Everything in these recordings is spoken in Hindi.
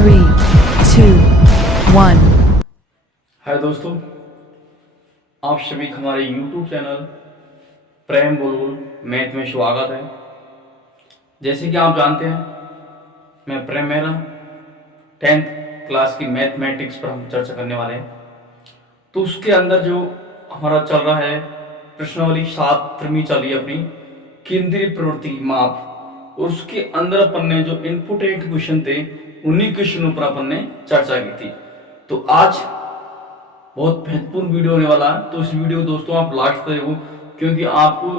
3, 2, 1. हाय दोस्तों, आप सभी का हमारे YouTube चैनल प्रेम बुलबुल मैथ में स्वागत है। जैसे कि आप जानते हैं, मैं प्रेम मेहरा 10th क्लास की मैथमेटिक्स पर हम चर्चा करने वाले हैं। तो उसके अंदर जो हमारा चल रहा है प्रश्नावली 7वीं चल रही है अपनी केंद्रीय प्रवृत्ति की माप, और उसके अंदर अपन ने जो इम्पोर्टेंट क्वेश्चन थे उन्हीं क्वेश्चनों पर अपन ने चर्चा की थी। तो आज बहुत महत्वपूर्ण वीडियो होने वाला है, तो इस वीडियो दोस्तों आप लास्ट तक देखो, क्योंकि आपको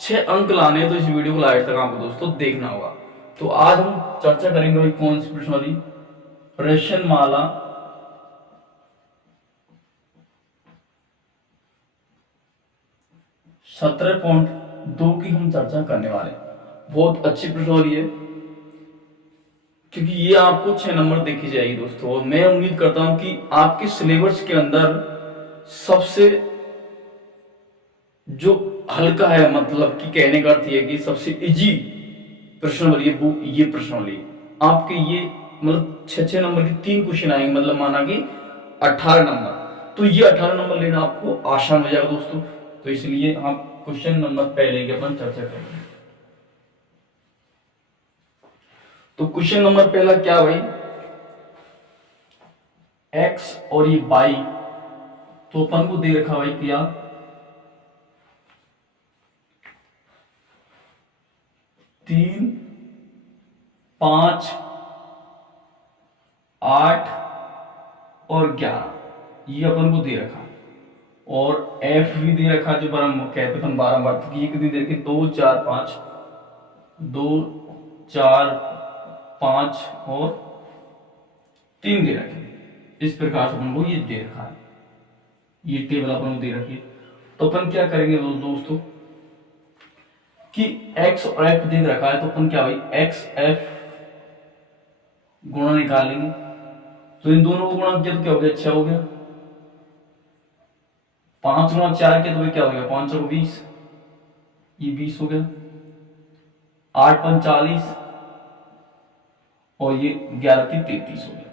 6 अंक लाने हैं। तो इस वीडियो को लास्ट तक आपको दोस्तों देखना होगा। तो आज हम चर्चा करेंगे भाई कौन सी प्रश्न वाली प्रश्नमाला 17.2 की हम चर्चा करने वाले हैं। बहुत अच्छी प्रश्नावली है, क्योंकि ये आपको 6 नंबर देखी जाएगी दोस्तों। और मैं उम्मीद करता हूं कि आपके सिलेबस के अंदर सबसे जो हल्का है, मतलब कि कहने का अर्थ ये कि सबसे इजी प्रश्नावली है वो ये प्रश्नावली। आपके ये मतलब 6 नंबर की 3 क्वेश्चन आएंगे, मतलब माना कि 18 नंबर। तो ये 18 नंबर लेना आपको आसान हो जाएगा दोस्तों। तो इसलिए आप क्वेश्चन नंबर पहले की अपन चर्चा करेंगे। तो क्वेश्चन नंबर पहला क्या भाई, x और ये y, तो अपन को दे रखा भाई क्या 3, 5, 8 और 11, ये अपन को दे रखा। और f भी दे रखा, जो हम कहते हैं बारंबार, तो ये कितनी दे रखी 2, 4, 5, 2, 4, 5 और 3 दे रखे। इस प्रकार से अपन को ये दे रखा है, ये टेबल अपन को दे रखी है। तो अपन क्या करेंगे दोस्तों कि x और f दे रखा है, तो अपन क्या भाई x f गुणा निकालेंगे। तो इन दोनों को गुणा किया तो क्या हो गया, 6 हो गया। 5 गुणा 4 के तो क्या हो गया 5 और 20, ये 20 हो गया। 8 5 40 और ये 11 की 33 हो गया।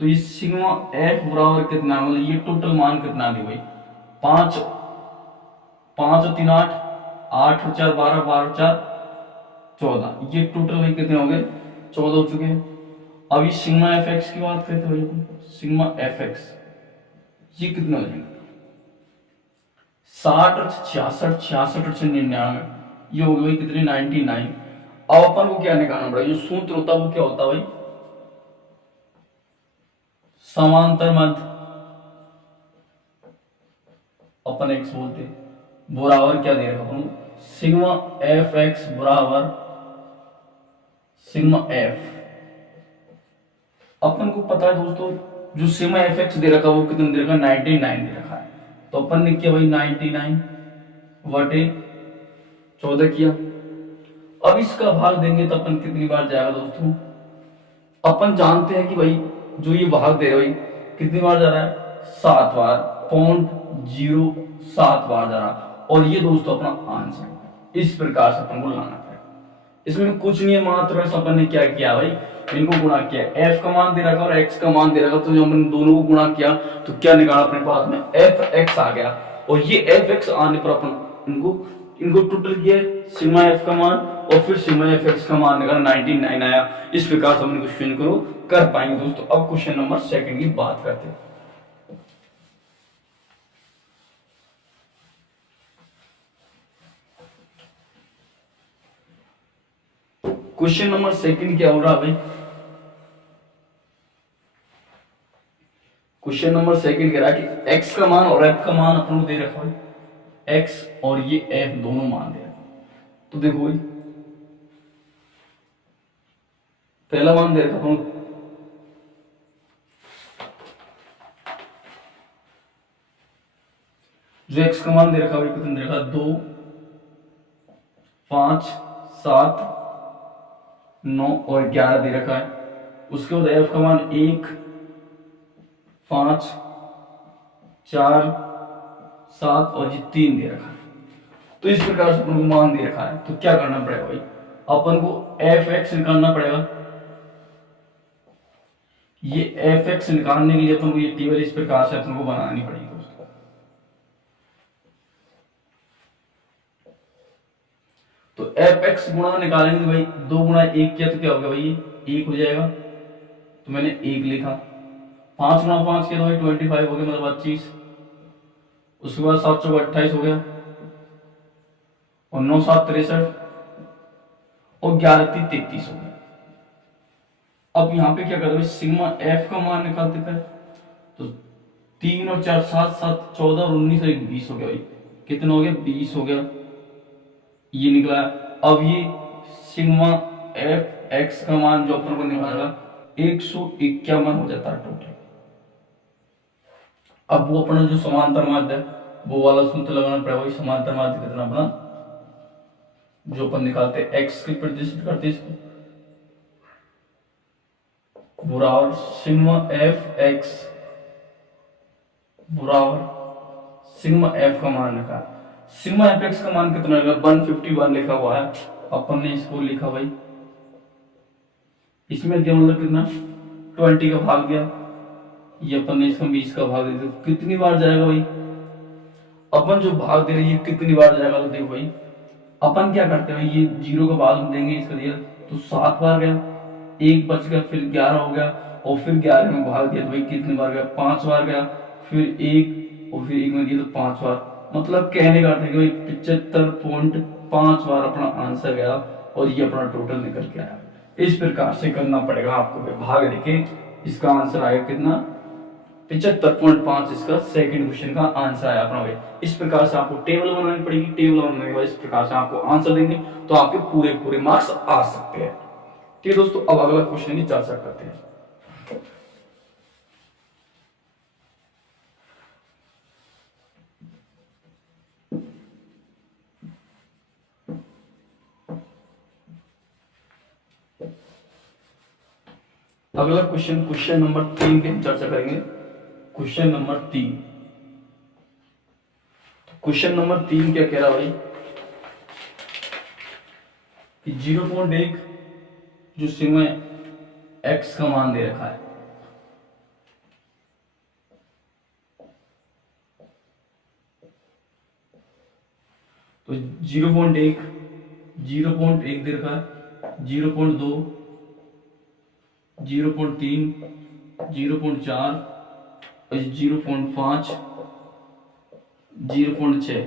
तो ये सिग्मा f बराबर कितना, मतलब ये टोटल मान कितना दे भाई 5 और 3 8, 8 और 4 12, 12 और 4 14, ये टोटल भाई कितने हो गए 14 हो चुके हैं। अभी सिग्मा एफ एक्स की बात करते हैं भाई, सिग्मा एफ एक्स ये कितने हो जाएंगे 60 और 66, 66 और 99, ये हो गए भाई कितने 99। अब अपन को क्या निकालना पड़ेगा, जो सूत्र होता है वो क्या होता है भाई समांतर मध्य, अपन एक्स बोलते बराबर क्या दे रखा अपन सिग्मा एफ एक्स बराबर सिग्मा एफ। अपन को पता है दोस्तों, जो सिग्मा एफ एक्स दे रखा वो कितना दे रखा 99 दे रखा है। तो अपन ने किया भाई 99 बटे 14 किया। अब इसका भाग देंगे तो अपन कितनी बार जाएगा दोस्तों, अपन जानते हैं कि भाई जो ये भाग दे रहे भाई कितनी बार जा रहा है 7 बार, 0.07 बार जा रहा है। और ये दोस्तों अपना आंसर, इस प्रकार से अपन को लाना पड़ेगा। इसमें कुछ नहीं है, मात्र अपन ने क्या किया भाई इनको गुणा किया, f का मान दे रखा और x का मान दे रखा, तो जब हमने दोनों को गुणा किया तो क्या निकाला अपने पास में एफ एक्स आ गया। और ये एफ एक्स आने पर अपन इनको टोटल किया सिग्मा एफ का मान और फिर सिग्मा एफ एक्स का मान निकाला 99 आया। इस प्रकार से हम क्वेश्चन को कर पाएंगे दोस्तों। अब क्वेश्चन नंबर 2 की बात करते हैं। क्वेश्चन नंबर 2 क्या हो रहा है भाई, क्वेश्चन नंबर 2 कह रहा है कि x का मान और f का मान अपन को दे रखा है, x और ये f दोनों मान दे रखा। तो देखो भाई पहला मान दे रखा अपन जो x का मान दे रखा भाई कितना दे रखा 2, 5, 7, 9 और 11 दे रखा है। उसके बाद f का मान 1, 5, 4, 7 और ये 3 दे रखा है। तो इस प्रकार से अपन को मान दे रखा है। तो क्या करना पड़ेगा भाई, अपन को एफ एक्स निकालना पड़ेगा। ये एफ एक्स निकालने के लिए अपन को ये टेबल इस प्रकार से अपन को बनानी पड़ेगी दोस्तों। तो एफ एक्स गुणा निकालेंगे तो भाई 2 गुणा 1 किया तो क्या हो गया भाई, 1 हो जाएगा, तो मैंने 1 लिखा। 5 गुणा 5 किया तो भाई 25 हो गया, मतलब 25। उसके बाद 7 चौका 28 हो गया, और 9 7 63, और 11 3 33 हो गया। अब यहाँ पे क्या करते हैं, सिग्मा एफ का मान निकालते हैं। तो 3 और 4 7 7 14 और 19 और 1 20 हो गया भाई, कितना हो गया, 20 हो गया, ये निकला। अब ये सिग्मा एफ एक्स का मान जो अपन को निकाला 151 हो जाता है टोटल। अब वो अपना जो समांतर माध्य है वो वाला सूत्र लगाना पड़ेगा, वही समांतर माध्य कितना अपना जो अपन निकालते हैं एक्स के प्रदर्शित करते हैं इसको, बराबर सिग्मा एफ एक्स बराबर सिग्मा एफ का मान लिखा। सिग्मा एफ एक्स का मान कितना है, 151 लिखा हुआ है, अपन ने इसको लिखा भाई, इसमें दिया मतलब कितना 20 का भाग दिया, ये अपन ने इसका 20 का भाग दे दिया, कितनी बार जाएगा भाई, अपन जो भाग दे रहे हैं कितनी बार जाएगा, तो देखो भाई अपन क्या करते हैं, ये 0 का भाग देंगे इसका दिया तो 7 बार गया, 1 बच गया, फिर 11 हो गया, और फिर 11 में भाग दिया तो भाई कितनी बार गया, 5 बार गया, फिर 1 और फिर 1 में दिया तो 5 बार। मतलब कहने का अर्थ है कि भाई 75.5 बार अपना आंसर गया, और ये अपना टोटल निकल के आया। इस प्रकार से करना पड़ेगा आपको, भाग देके इसका आंसर आएगा कितना, 75.5 इसका सेकंड क्वेश्चन का आंसर आया अपना भाई। इस प्रकार से आपको टेबल बनानी पड़ेगी, टेबल बनाने के बाद इस प्रकार से आपको आंसर देंगे तो आपके पूरे पूरे मार्क्स आ सकते हैं। ठीक है दोस्तों, अब अगला क्वेश्चन की चर्चा करते हैं। अगला क्वेश्चन नंबर 3 की हम चर्चा करेंगे। क्वेश्चन नंबर 3, क्वेश्चन नंबर 3 क्या कह रहा भाई कि 0.1 जो सिग्मा एक्स का मान दे रखा है, तो 0.1 दे रखा है, 0.2 0.3 0.4 और 0.5 0.6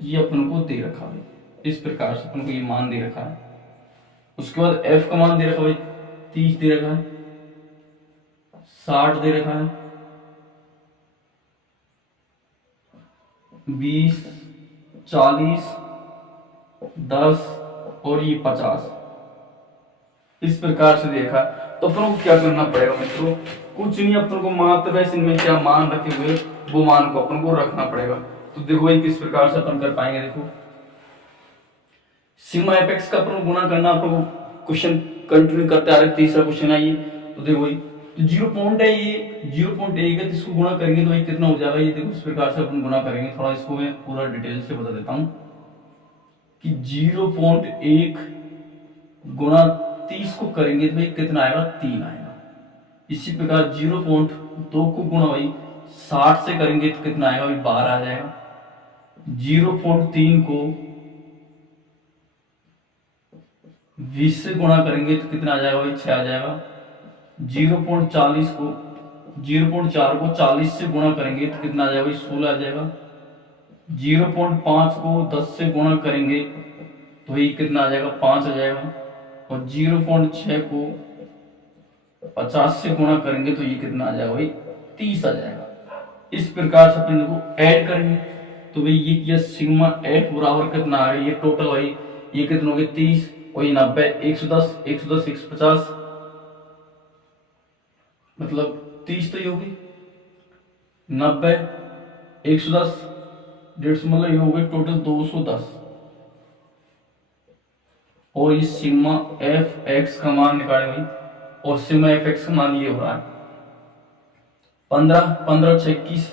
ये अपन को दे रखा है। इस प्रकार से अपन को ये मान दे रखा है। उसके बाद f का मान दे रखा है 30 दे रखा है, 60 दे रखा है, 20 40 10 और ये 50 इस प्रकार से देखा। तो अपन को क्या करना पड़ेगा मित्रों, कुछ नहीं, अपन को मात्र वैसे इनमें क्या मान रखे हुए वो मान को अपन को रखना पड़ेगा। तो देखो भाई किस प्रकार से अपन कर पाएंगे। देखो सिग्मा एफ एक्स का अपन गुणा करना, अपन को क्वेश्चन कंटिन्यू करते आ रहे, तीसरा क्वेश्चन है ये। तो देखो भाई तो 0 है ये 0.1 है, इसको गुणा करेंगे तो भाई कितना हो जाएगा, ये देखो इस प्रकार से अपन गुणा करेंगे। थोड़ा इसको मैं पूरा डिटेल से बता देता हूं कि 0.1 गुणा 30 को करेंगे तो भाई कितना आएगा, 3 आएगा। इसी प्रकार 0.2 को गुणा भाई 60 से करेंगे तो कितना आएगा भाई, 12 आ जाएगा। 0.3 को 20 से गुणा करेंगे तो कितना आ जाएगा भाई, 6 आ जाएगा। 0.4 को 40 से गुणा करेंगे तो कितना आ जाएगा भाई, 16 आ जाएगा। 0.5 को 10 से गुणा करेंगे तो ये कितना आ जाएगा, 5 आ जाएगा। और 0.6 को 50 से गुणा करेंगे तो ये कितना आ जाएगा भाई, 30 आ जाएगा। इस प्रकार से अपन को ऐड करेंगे तो भाई ये सिग्मा एफ बराबर कितना आ रहा है, ये टोटल भाई ये कितना हो गया, 30 और ये 90, 110 110 150 मतलब 30 तो ये होगी, 90 110 150 मतलब ये हो गए टोटल 210। और ये सिग्मा एफ एक्स का मान निकाले भाई, और सिग्मा एफ एक्स का मान ये हो रहा है 15 15 6 21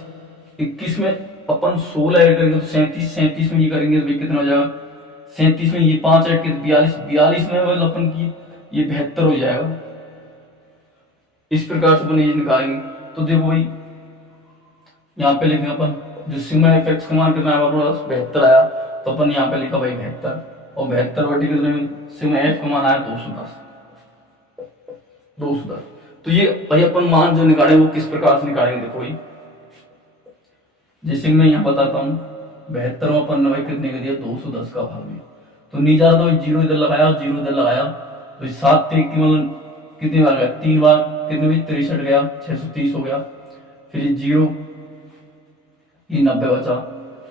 21 में अपन 16 ऐड करेंगे तो 37 37 में ये करेंगे तो कितना हो जाएगा, 37 में ये 5 ऐड करके 42 42 में मतलब अपन की ये 72 हो जाएगा। इस प्रकार से अपन ये निकालेंगे। तो देखो भाई यहाँ पे लिखेंगे अपन जो सिग्मा एफ एक्स का मान कितना आया अपने पास 72 आया, तो अपन यहाँ पे लिखा भाई 72 और 72 बटे कितने में सिग्मा एफ का मान आया 210। तो ये भाई अपन मान जो निकालेंगे वो किस प्रकार से निकालेंगे, देखो भाई जैसे मैं यहाँ बताता हूँ 72 में अपन ने भाई कितने का दिया 210 का भाग दिया, तो नीचे आ रहा था भाई जीरो इधर लगाया और जीरो इधर लगाया, तो 7 की मतलब कितनी बार गया 3 बार, कितने भी 63 गया 630 हो गया, फिर ये जीरो ये 90 बचा,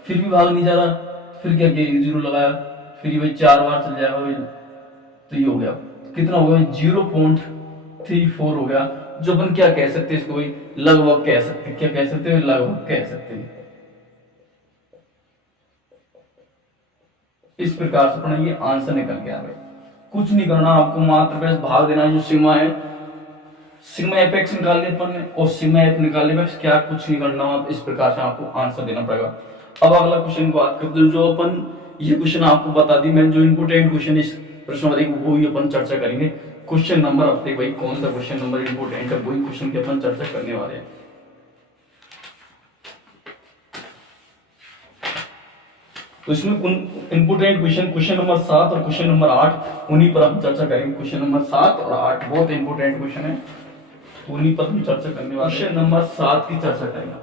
फिर भी भाग नहीं जा रहा, फिर क्या किया जीरो लगाया, फिर ये भाई 4 बार चल जाएगा भाई, तो ये हो गया कितना हो गया 0.34 हो गया, जो अपन क्या कह सकते हैं इसको भाई लगभग कह सकते हैं, क्या कह सकते हैं लगभग कह सकते हैं। इस प्रकार से अपना ये आंसर निकल गया भाई, कुछ नहीं करना आपको, मात्र बस भाग देना, जो सिग्मा है सिग्मा एफ एक्स निकाल लिया अपन ने और सिग्मा एफ निकाल लिया, बस क्या कुछ नहीं करना, आप इस प्रकार से आपको आंसर देना पड़ेगा। अब अगला क्वेश्चन की बात करते हैं, जो अपन ये क्वेश्चन आपको बता दी मैंने, जो इंपोर्टेंट क्वेश्चन इस प्रश्न वो ही अपन चर्चा करेंगे। क्वेश्चन नंबर अब भाई कौन सा क्वेश्चन नंबर इंपोर्टेंट है, वही क्वेश्चन की अपन चर्चा करने वाले हैं। तो इसमें इंपोर्टेंट क्वेश्चन नंबर 7 और क्वेश्चन नंबर 8 उन्हीं पर हम चर्चा करेंगे। क्वेश्चन नंबर 7 और 8 बहुत इंपोर्टेंट क्वेश्चन है, उन्हीं पर हम चर्चा करने वाले। क्वेश्चन नंबर 7 की चर्चा करेंगे,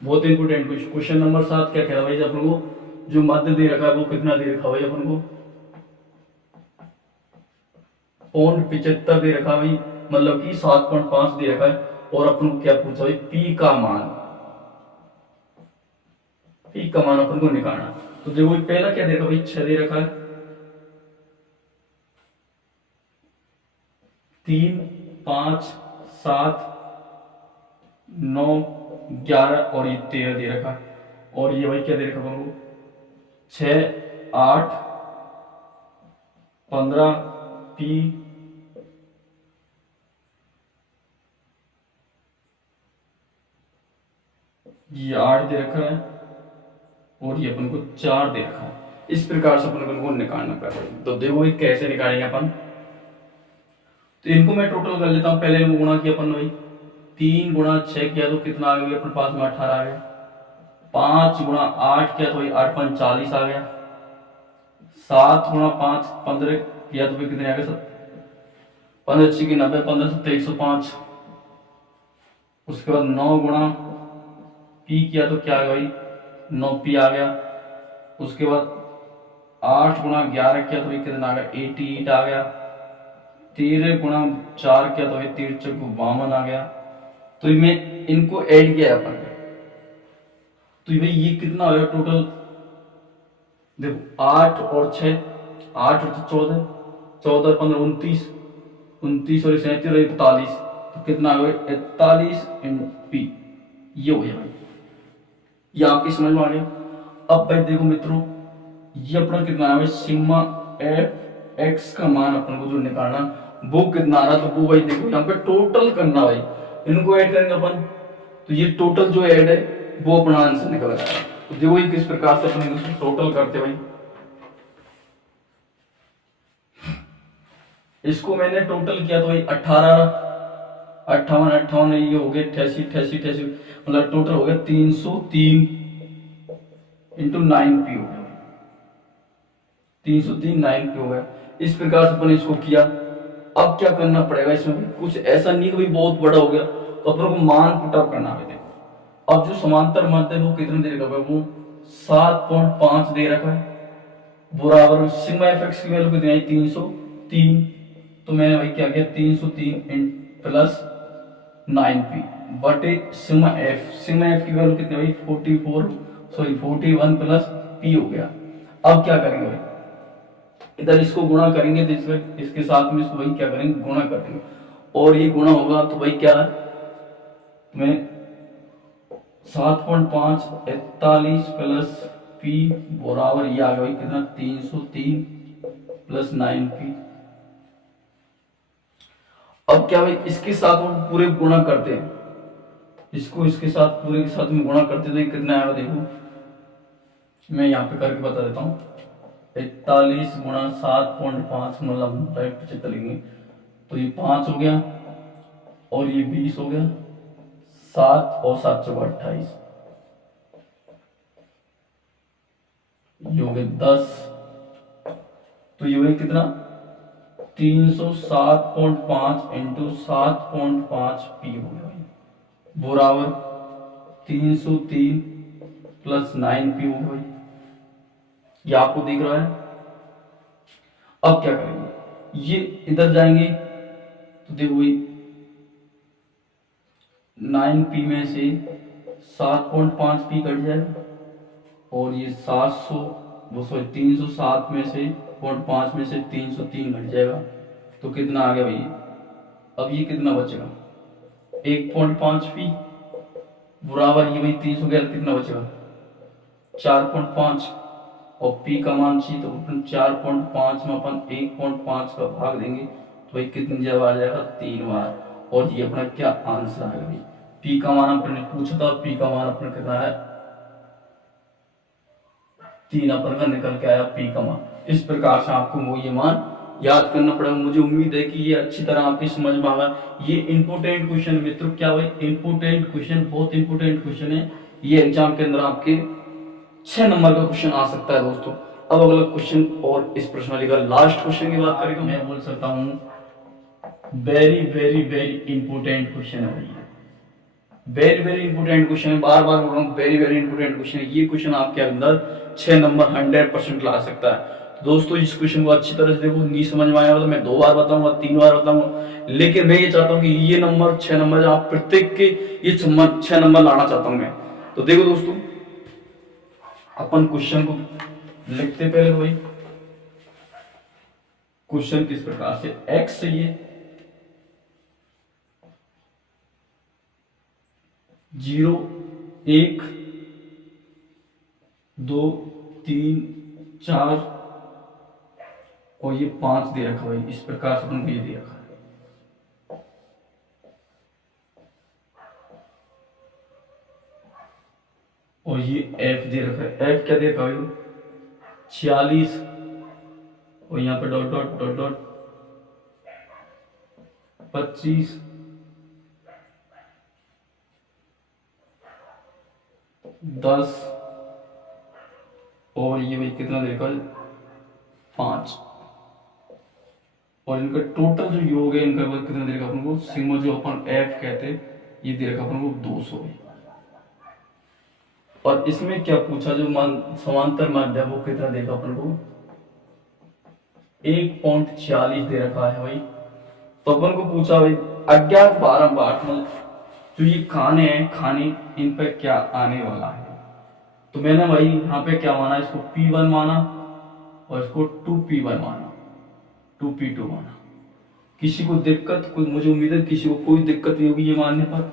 बहुत इंपोर्टेंट क्वेश्चन नंबर 7 क्या कह रहा है भाई, अपन को जो मध्य दे रखा है वो कितना दे रखा है भाई, अपन को 0.75 दे रखा है भाई, मतलब कि 7.5 दे रखा है, और अपन को क्या पूछा भाई पी का मान, पी का मान अपन को निकालना। तो देखो पहला क्या दे रखा भाई 6 दे रखा है, 3 5 7 9 11 और ये 13 दे रखा है, और ये भाई क्या दे रखा अपन को 6 8 15 पी ये 8 दे रखा है, और ये अपन को 4 दे रखा है। इस प्रकार से अपन को निकालना पड़ेगा। तो देखो ये कैसे निकालेंगे अपन, तो इनको मैं टोटल कर लेता हूं, पहले इनको गुणा किया अपन भाई 3 गुणा 6 किया तो कितना आ गया अपने पास में 18 आ गया, 5 गुणा 8 किया तो भाई 8 5 40 आ गया, 7 गुणा 5 15 किया तो भाई कितने आ गए 15 6 की 90, 15 7 105। उसके बाद 9 गुणा पी किया तो क्या आ गया भाई 9 पी आ गया। उसके बाद 8 गुणा 11 किया तो भाई कितना आ गया 88 आ गया। 13 गुणा 4 किया तो भाई 13 चौक 52 आ गया। तो मैं इनको ऐड किया अपन, तो भाई ये कितना हो गया टोटल, देखो 8 और 6 8 और 14 14 15 29 29 और 37 और 41, तो कितना आ गया 41 पी, ये हो गया भाई, ये आपकी समझ में आ गया। अब भाई देखो मित्रों ये अपना कितना है सिग्मा एफ एक्स का मान अपन को जो निकालना वो कितना आ रहा, तो वो भाई देखो यहाँ पे टोटल करना भाई, इनको ऐड करेंगे अपन, तो ये टोटल जो ऐड है वो अपना आंसर निकल आएगा। तो देखो ये किस प्रकार से अपन टोटल करते भाई, इसको मैंने टोटल किया तो भाई 18 58 58 ये हो गया 88 88 88, मतलब टोटल हो गया 303 इंटू 9 पी हो गया, 303 9 पी हो गया। इस प्रकार से अपन इसको किया। अब क्या करना पड़ेगा इसमें, कुछ ऐसा नहीं कि भाई बहुत बड़ा हो गया, तो अपन को मान पुटअप करना है। देखो अब जो समांतर मध्य है वो कितने दे रखा है, वो 7.5 दे रखा है, बराबर सिग्मा एफ एक्स की वैल्यू कितनी आई 303, तो मैंने भाई क्या किया 303 प्लस 9p बटे सिग्मा एफ की वैल्यू कितनी भाई 41 प्लस p हो गया। अब क्या करेंगे भाई, इधर इसको गुणा करेंगे तो इसके साथ में इसको भाई क्या करेंगे गुणा कर देंगे, और ये गुणा होगा तो भाई क्या है मैं 7.5 41 प्लस p बराबर ये आ गया भाई कितना 303 प्लस 9p। अब क्या भाई इसके साथ हम पूरे गुणा करते हैं, इसको इसके साथ पूरे के साथ में गुणा करते तो ये कितना आएगा, देखो मैं यहाँ पे करके बता देता हूँ 41 गुणा 7.5 मतलब 75 लिखेंगे तो ये 5 हो गया और ये 20 हो गया, 7 और 7 चौका 28, ये हो गया 10। तो ये हो गया कितना 307.5 इंटू 7.5 पी हो गया भाई, बराबर 303 प्लस 9 पी हो गया भाई। ये आपको दिख रहा है। अब क्या करेंगे, ये इधर जाएंगे तो देखो भाई 9 पी में से 7.5 पी कट जाएगा और ये 307 में से 0.5 में से 303 घट जाएगा, तो कितना आ गया भाई। अब ये कितना बचेगा 1.5 पी बराबर ये भाई 311 कितना बचेगा 4.5 और पी का मान चाहिए तो अपन 4.5 में अपन 1.5 का भाग देंगे तो भाई कितनी जगह आ जाएगा 3 बार। और ये अपना क्या आंसर आएगा भाई, पी का मान अपन ने पूछा था, पी का मान अपन कितना है 3 अपन का निकल के आया पी का मान। इस प्रकार से आपको वो ये मान याद करना पड़ेगा। मुझे उम्मीद है कि ये अच्छी तरह आपकी समझ में आएगा। ये इंपोर्टेंट क्वेश्चन मित्रों, क्या भाई इंपोर्टेंट क्वेश्चन, बहुत इंपोर्टेंट क्वेश्चन है। ये एग्जाम के अंदर आपके 6 नंबर का क्वेश्चन आ सकता है दोस्तों। अब अगला क्वेश्चन और इस प्रश्नावली का लास्ट क्वेश्चन की बात करें तो मैं बोल सकता हूँ very very very important question है भाई, वेरी वेरी इंपोर्टेंट क्वेश्चन है। बार बार बोल रहा हूँ वेरी वेरी इंपोर्टेंट क्वेश्चन है। ये क्वेश्चन आपके अंदर 6 नंबर 100% ला सकता है। तो दोस्तों इस क्वेश्चन को अच्छी तरह से देखो, नहीं समझ में आया तो मैं 2 बार बताऊंगा 3 बार बताऊंगा, लेकिन मैं ये चाहता हूँ कि ये नंबर 6 नंबर आप प्रत्येक के ये 6 नंबर लाना चाहता हूँ मैं। तो देखो दोस्तों अपन क्वेश्चन को लिखते पहले भाई, क्वेश्चन किस प्रकार से x चाहिए 0 1 2 3 4 और ये 5 दे रखा भाई। इस प्रकार से अपन को ये दे रखा है। और ये f दे रखा है। f क्या दे रखा है 46 और यहाँ पे डॉट डॉट डॉट डॉट 25 10 और ये भाई कितना दे रखा है 5 और इनका टोटल जो योग है इनका कितना दे रखा अपन को सिग्मा जो अपन f कहते हैं ये दे रखा अपन को 200 है। और इसमें क्या पूछा जो समांतर माध्य वो कितना देगा अपन को 1.46 दे रखा है भाई। तो अपन को पूछा भाई अज्ञात बारंबार मतलब जो ये खाने हैं खाने इन पे क्या आने वाला है। तो मैंने भाई यहाँ पे क्या माना, इसको P1 माना और इसको 2P1 माना 2P2 माना। किसी को दिक्कत कोई, मुझे उम्मीद है किसी को कोई दिक्कत नहीं होगी ये मानने पर।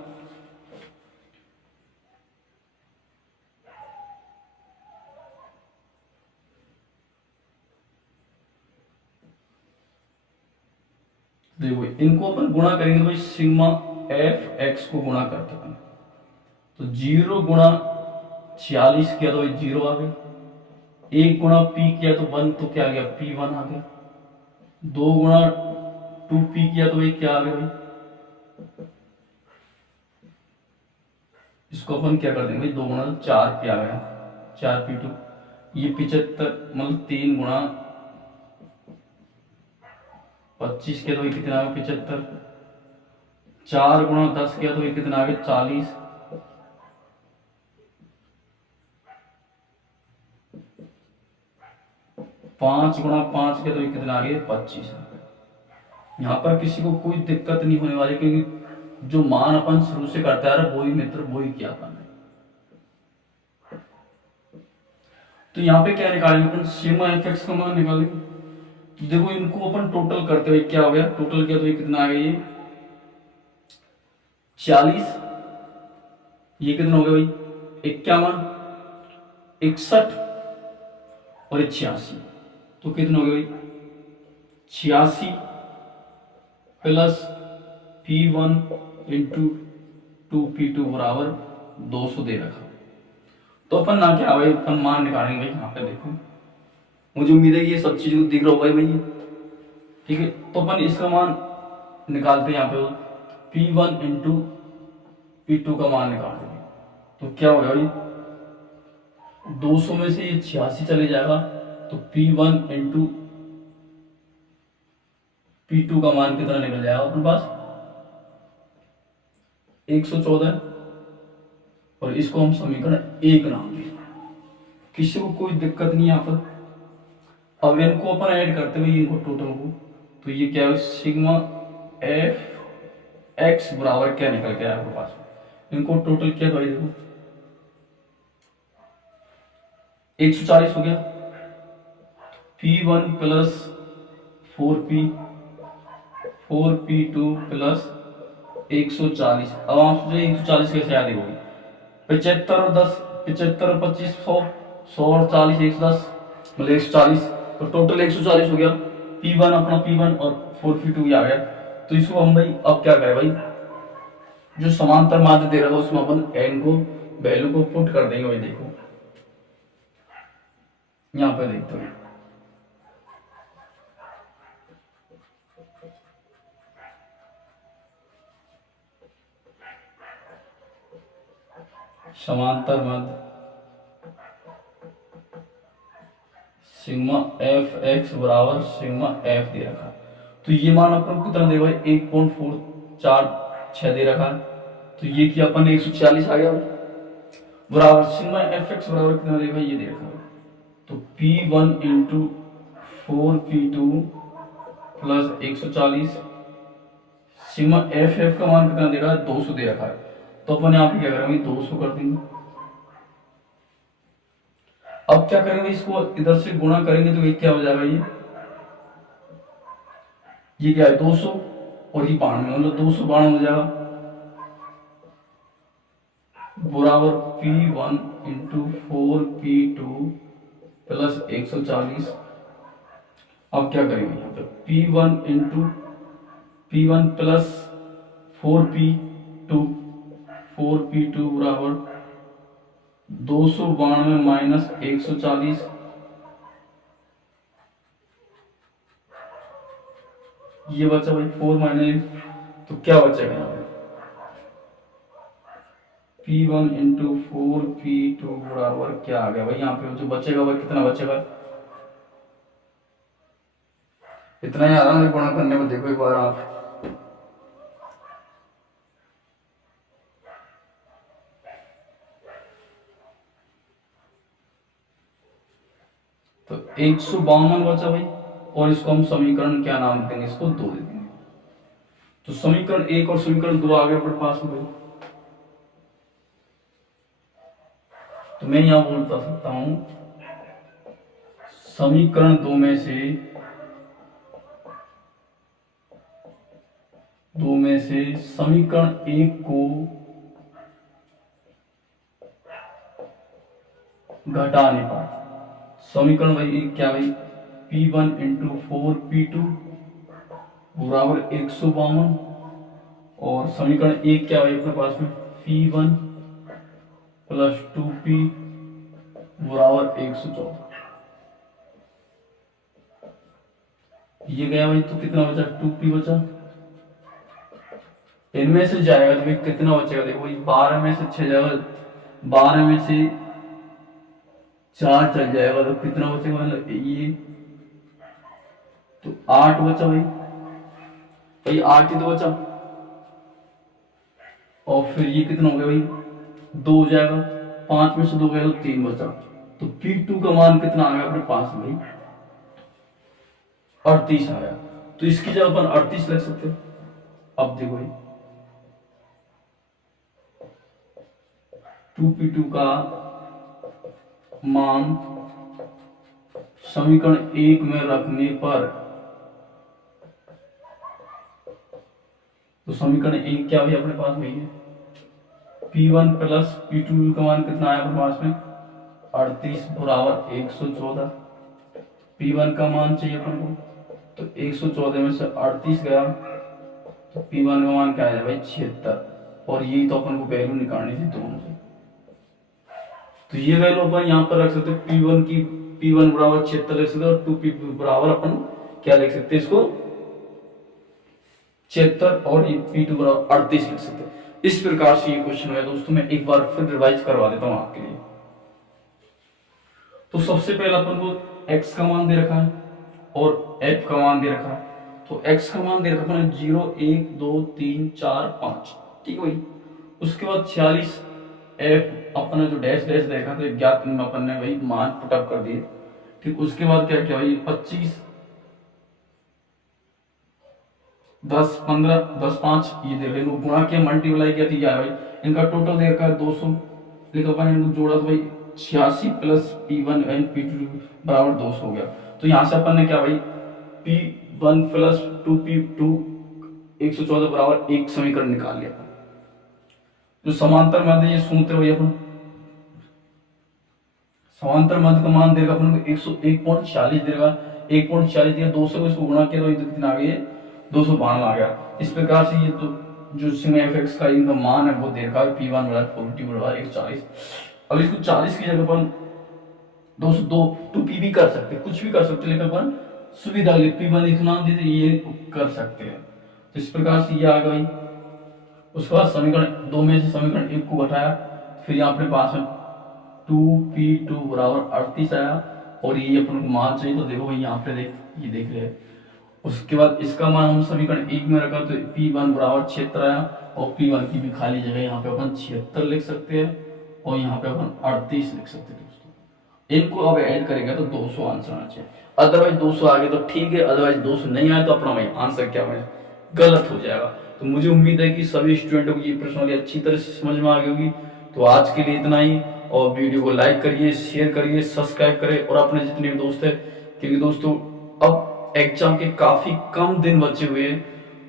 देखो इनको अपन गुणा करेंगे भाई सिग्मा एफ एक्स को गुणा करते हैं तो 0 गुणा 46 किया तो भाई 0 आ गया, 1 गुणा पी किया तो 1 तो क्या आ गया P1 आ गया, 2 गुणा 2P किया तो भाई क्या आ गया भाई, इसको अपन क्या कर देंगे भाई 2 गुणा 4P आ गया 4P2। ये 75 मतलब 3 गुणा 25 किया तो कितना आ गया 75, 4 गुणा 10 किया तो कितना आ गया 40, 5 गुणा 5 किया तो कितना आ गया 25। यहाँ पर किसी को कोई दिक्कत नहीं होने वाली क्योंकि जो मान अपन शुरू से करते आ रहे वही मित्र वही किया अपन ने। तो यहाँ पे क्या निकालेंगे अपन सिग्मा एफ एक्स का मान निकालेंगे। तो देखो इनको अपन टोटल करते हुए क्या हो गया, टोटल किया तो ये कितना आ गया ये 40, ये कितना हो गया भाई 51, 61 और 86 तो कितना हो गया भाई 86 प्लस P1 इंटू 2P2 बराबर 200 दे रखा। तो अपन ना क्या भाई अपन मान निकालेंगे यहाँ पे। देखो मुझे उम्मीद है कि ये सब चीज को दिख रहा होगा भाई, ठीक है। तो अपन इसका मान निकालते हैं यहाँ पे P1 इंटू P2 का मान निकाल देंगे तो क्या होगा भाई 200 में से ये 86 चले जाएगा तो P1 इंटू P2 का मान कितना निकल जाएगा अपने पास 114 और इसको हम समीकरण 1 नाम देंगे। किसी को कोई दिक्कत नहीं यहाँ पर। अब इनको अपन ऐड करते हुए इनको टोटल को तो ये क्या है सिग्मा एफ एक्स बराबर क्या निकल के आया आपके पास इनको टोटल किया तो देखो 140 हो गया P1 प्लस 4P2 प्लस 140। अब आप सोचे 140 कैसे आती होगी 75 और 10 75 और 25 100 100 और 40 110 मतलब 140 तो टोटल 140 हो गया P1 अपना P1 और 4P2 आ गया। तो इसको हम भाई अब क्या करें भाई जो समांतर माध्य दे रहा था उसमें अपन n को वैल्यू को पुट कर देंगे भाई। देखो यहां पे देखते हो समांतर माध्य सिग्मा एफ एक्स बराबर सिग्मा एफ दे रखा तो ये मान अपन कितना देगा 1.446 दे रखा तो ये किया अपन 140 आ गया बराबर सिग्मा एफ एक्स बराबर कितना देगा ये दे रखा तो P1 into 4P2 plus 140 sigma F F का मान कितना दे रहा है 200 दे रखा है तो अपन यहाँ पे क्या करेंगे 200 कर देंगे। अब क्या करेंगे इसको इधर से गुणा करेंगे तो ये क्या हो जाएगा ये क्या है 200 और ये 92 मतलब 292 हो जाएगा बराबर P1 इंटू 4P2 प्लस 140। अब क्या करेंगे यहाँ पे P1 into P1 plus 4P2 बराबर 292 माइनस 140 ये बचा भाई 4 माइनस तो क्या बचेगा यहाँ पे P1 इंटू 4P2 बराबर क्या आ गया भाई यहाँ पे जो बचेगा भाई कितना बचेगा इतना ही आराम से गुणा करने में देखो एक बार आप तो 152 बचा भाई और इसको हम समीकरण क्या नाम देंगे इसको 2 दे देंगे तो समीकरण 1 और समीकरण 2 आ गया अपने पास में भाई। तो मैं यहां बोलता सकता हूं समीकरण 2 में से समीकरण 1 को घटाने पर समीकरण भाई क्या भाई P1 इंटू 4P2 बराबर 152 और समीकरण 1 क्या भाई अपने पास में P1 प्लस 2P बराबर 114 ये गया भाई तो कितना बचा 2P बचा इनमें से जाएगा तो भाई कितना बचेगा देखो भाई 12 में से 6 जाएगा 12 में से 4 चल जाएगा तो कितना बचेगा मतलब ये तो 8 बचा भाई 8 ही तो बचा और फिर ये कितना हो गया भाई 2 हो जाएगा 5 में से 2 गया तो 3 बचा तो P2 का मान कितना आ गया अपने पास में भाई 38 आया तो इसकी जगह अपन 38 लिख सकते हैं। अब देखो भाई 2P2 का मान समीकरण 1 में रखने पर तो समीकरण 1 क्या भाई अपने पास में है P1 प्लस P2 का मान कितना आया अपने पास में 38 बराबर 114 P1 का मान चाहिए अपन को तो 114 में से 38 गया तो P1 का मान क्या आया भाई 76 और यही तो अपन को वैल्यू निकालनी थी दोनों से तो ये वैल्यू अपन यहाँ पर रख सकते हैं P1 बराबर 76 लिख सकते और 2P बराबर अपन क्या लिख सकते हैं इसको 76 और ये P2 बराबर 38 लिख सकते हैं। इस प्रकार से ये क्वेश्चन है दोस्तों। मैं एक बार फिर रिवाइज करवा देता हूं आपके लिए। तो सबसे पहले अपन को x का मान दे रखा है और f का मान दे रखा है। तो x का मान दे रखा है 0 1 2 3 4 5, ठीक है भाई। उसके बाद 46 f अपन ने जो डैश डैश देखा था ज्ञात में अपन ने वही मान पुटअप कर दिए, ठीक। उसके बाद क्या क्या भाई 25 10 15 10 5 ये दे रहे गुणा किया मल्टीप्लाई किया तो भाई इनका टोटल दे रखा है 200, लेकिन अपन इनको जोड़ा तो भाई 86 प्लस P1 एंड P2 बराबर 200 हो गया। तो यहाँ से अपन ने क्या भाई P1 प्लस 2P2 114 बराबर एक समीकरण निकाल लिया। जो समांतर माध्य ये सूत्र भाई अपन समांतर माध्य का मान देगा अपन को 101.40 देगा। 1.40 दिया 200 को इसको गुणा किया तो कितना आ गया 252 आ गया। इस प्रकार से ये तो जो सिग्मा fx का इनका मान है वो दे रखा है P1 बराबर 40 बराबर 140। अब इसको 40 की जगह अपन 2P भी कर सकते, कुछ भी कर सकते, लेकिन अपन सुविधा के P1 इतना दे ये कर सकते हैं। तो इस प्रकार से ये आ गया भाई। उसके बाद समीकरण 2 में से समीकरण 1 को घटाया, फिर यहाँ अपने पास में 2P2 बराबर 38 आया और ये अपन को मान चाहिए। तो देखो भाई यहाँ पे ये देख रहे हैं। उसके बाद इसका मान हम समीकरण 1 में रखा तो P1 बराबर 76 आया और P1 की भी खाली जगह यहाँ पे अपन 76 लिख सकते हैं और यहाँ पे अपन 38 लिख सकते हैं दोस्तों। इनको अब ऐड करेंगे तो 200 आंसर आना चाहिए। अदरवाइज 200 आ गए तो ठीक है, अदरवाइज 200 नहीं आए तो अपना भाई आंसर क्या है गलत हो जाएगा। तो मुझे उम्मीद है कि सभी स्टूडेंटों को ये प्रश्नावली अच्छी तरह से समझ में आ गई होगी। तो आज के लिए इतना ही, और वीडियो को लाइक करिए, शेयर करिए, सब्सक्राइब करें और अपने जितने भी दोस्त है, क्योंकि दोस्तों अब एग्जाम के काफी कम दिन बचे हुए हैं